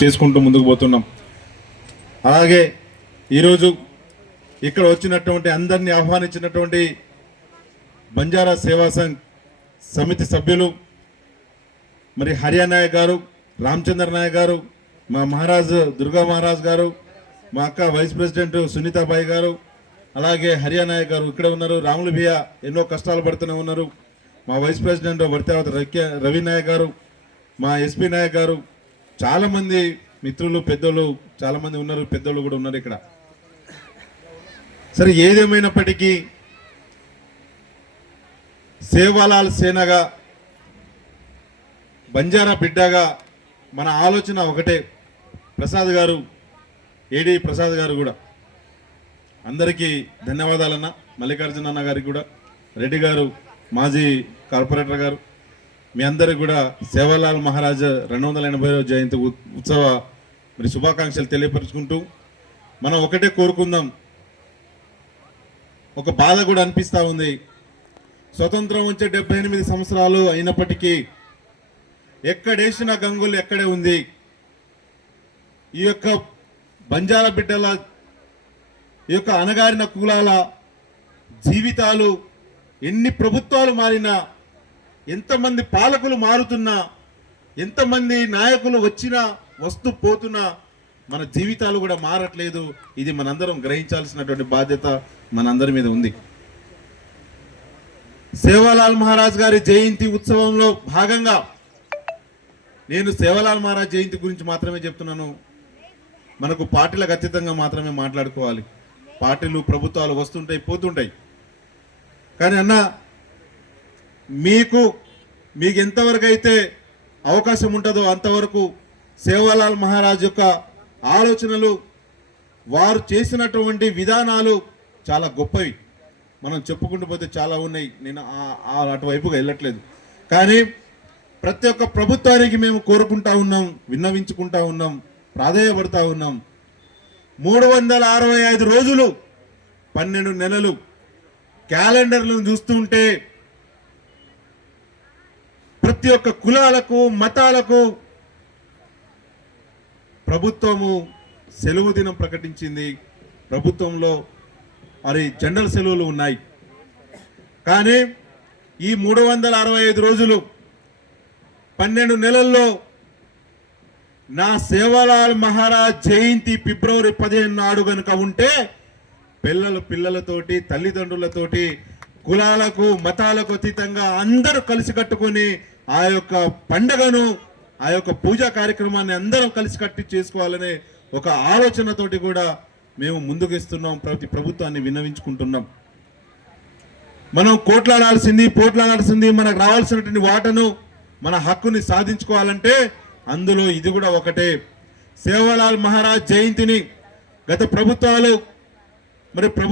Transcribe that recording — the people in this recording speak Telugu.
చేసుకుంటూ ముందుకు పోతున్నాం. అలాగే ఈరోజు ఇక్కడ వచ్చినటువంటి అందరినీ ఆహ్వానించినటువంటి బంజారా సేవా సంఘ్ సమితి సభ్యులు, మరి హరియా నాయక్ గారు, రామచంద్ర నాయక్ గారు, మా మహారాజ్ దుర్గా మహారాజ్ గారు, మా అక్క వైస్ ప్రెసిడెంట్ సునీతాబాయి గారు, అలాగే హరియా నాయక్ గారు ఇక్కడ ఉన్నారు. రాములు బియ్య ఎన్నో కష్టాలు పడుతూనే ఉన్నారు. మా వైస్ ప్రెసిడెంట్ వర్తావత్ రవి నాయక్ గారు, మా ఎస్పీ నాయక్ గారు, చాలామంది మిత్రులు పెద్దోళ్ళు చాలామంది ఉన్నారు, పెద్దోళ్ళు కూడా ఉన్నారు ఇక్కడ. సరే, ఏదేమైనప్పటికీ సేవాలాల్ సేనగా, బంజారా బిడ్డగా మన ఆలోచన ఒకటే. ప్రసాద్ గారు, ఏడి ప్రసాద్ గారు కూడా అందరికీ ధన్యవాదాలన్న, మల్లికార్జున అన్న గారికి కూడా, రెడ్డి గారు మాజీ కార్పొరేటర్ గారు, మీ అందరికి కూడా సేవాలాల్ మహారాజ్ 280వ జయంతి ఉత్సవ మరి శుభాకాంక్షలు తెలియపరుచుకుంటూ, మనం ఒకటే కోరుకుందాం. ఒక బాధ కూడా అనిపిస్తూ ఉంది. స్వతంత్రం వచ్చే 78 సంవత్సరాలు అయినప్పటికీ ఎక్కడేసిన గంగులు ఎక్కడే ఉంది. ఈ యొక్క బంజారా బిడ్డల, ఈ యొక్క అణగారిన కులాల జీవితాలు ఎన్ని ప్రభుత్వాలు మారినా, ఎంతమంది పాలకులు మారుతున్నా, ఎంతమంది నాయకులు వచ్చినా వస్తూ పోతున్నా మన జీవితాలు కూడా మారట్లేదు. ఇది మనందరం గ్రహించాల్సినటువంటి బాధ్యత మనందరి మీద ఉంది. సేవాలాల్ మహారాజ్ గారి జయంతి ఉత్సవంలో భాగంగా నేను సేవాలాల్ మహారాజ్ జయంతి గురించి మాత్రమే చెప్తున్నాను. మనకు పార్టీలకు అతీతంగా మాత్రమే మాట్లాడుకోవాలి. పార్టీలు ప్రభుత్వాలు వస్తుంటాయి పోతుంటాయి. కానీ అన్న, మీకు ఎంతవరకు అయితే అవకాశం ఉంటుందో అంతవరకు సేవాలాల్ మహారాజ్ యొక్క ఆలోచనలు, వారు చేసినటువంటి విధానాలు చాలా గొప్పవి. మనం చెప్పుకుంటూ పోతే చాలా ఉన్నాయి. నేను అటువైపుగా వెళ్ళట్లేదు. కానీ ప్రతి ఒక్క ప్రభుత్వానికి మేము కోరుకుంటా ఉన్నాం, విన్నవించుకుంటా ఉన్నాం, ప్రాధేయపడతా ఉన్నాం. 365 రోజులు 12 నెలలు క్యాలెండర్లను చూస్తుంటే ప్రతి ఒక్క కులాలకు, మతాలకు ప్రభుత్వము సెలవు దినం ప్రకటించింది. ప్రభుత్వంలో మరి జనరల్ సెలవులు ఉన్నాయి. కానీ ఈ 365 రోజులు 12 నెలల్లో నా సేవాలాల్ మహారాజ్ జయంతి ఫిబ్రవరి 15 నాడు కనుక ఉంటే పిల్లలతోటి, తల్లిదండ్రులతోటి, కులాలకు, మతాలకు అతీతంగా అందరూ కలిసి కట్టుకొని ఆ యొక్క పండుగను, ఆ యొక్క పూజా కార్యక్రమాన్ని అందరం కలిసి కట్టి చేసుకోవాలనే ఒక ఆలోచనతోటి కూడా మేము ముందుకిస్తున్నాం. ప్రతి ప్రభుత్వాన్ని విన్నవించుకుంటున్నాం. మనం పోట్లాడాల్సింది మనకు రావాల్సినటువంటి వాటను, మన హక్కుని సాధించుకోవాలంటే అందులో ఇది కూడా ఒకటే. సేవాలాల్ మహారాజ్ జయంతిని గత ప్రభుత్వాలు మరి